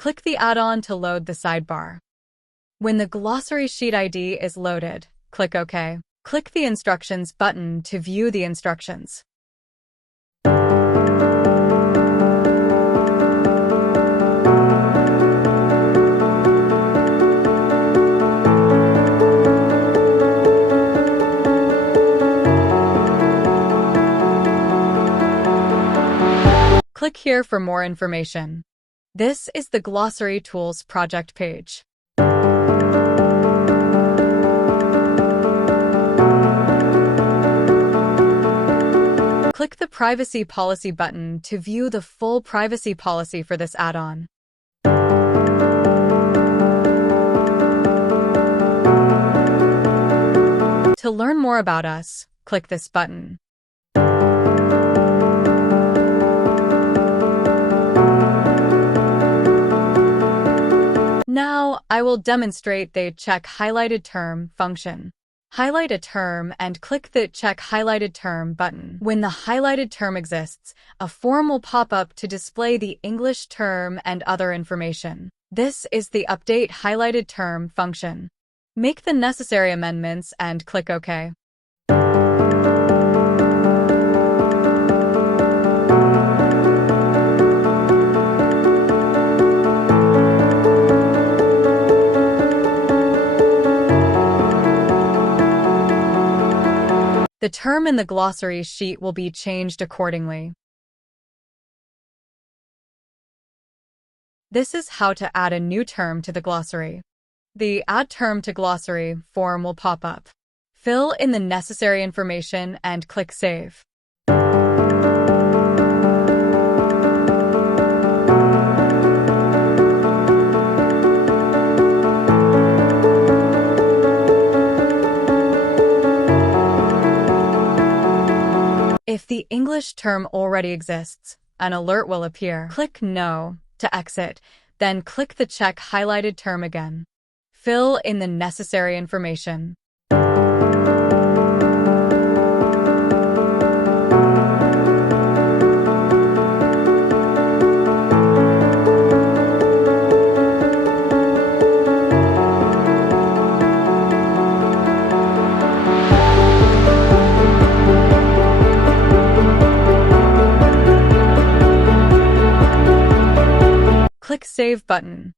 Click the add-on to load the sidebar. When the glossary sheet ID is loaded, click OK. Click the Instructions button to view the instructions. Click here for more information. This is the Glossary Tools project page. Click the Privacy Policy button to view the full privacy policy for this add-on. To learn more about us, click this button. Now, I will demonstrate the Check Highlighted Term function. Highlight a term and click the Check Highlighted Term button. When the highlighted term exists, a form will pop up to display the English term and other information. This is the Update Highlighted Term function. Make the necessary amendments and click OK. The term in the glossary sheet will be changed accordingly. This is how to add a new term to the glossary. The Add Term to Glossary form will pop up. Fill in the necessary information and click Save. If the English term already exists, an alert will appear. Click No to exit, then click the Check Highlighted Term again. Fill in the necessary information. Click Save button.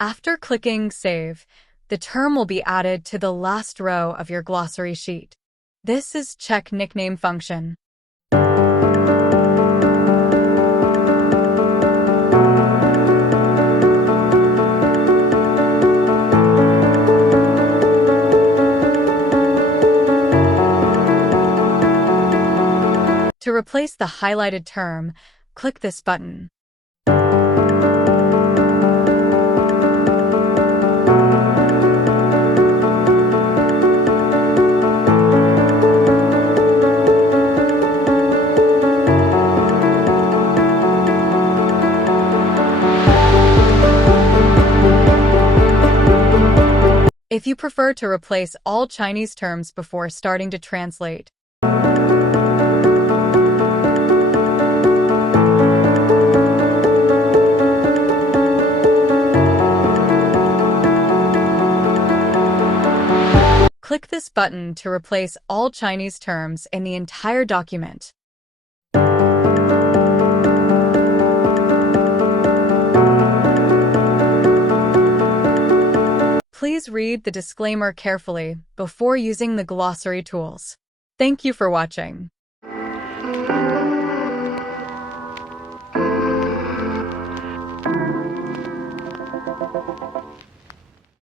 After clicking Save, the term will be added to the last row of your glossary sheet. This is Check Nickname function. To replace the highlighted term, click this button. If you prefer to replace all Chinese terms before starting to translate, click this button to replace all Chinese terms in the entire document. Please read the disclaimer carefully before using the glossary tools. Thank you for watching.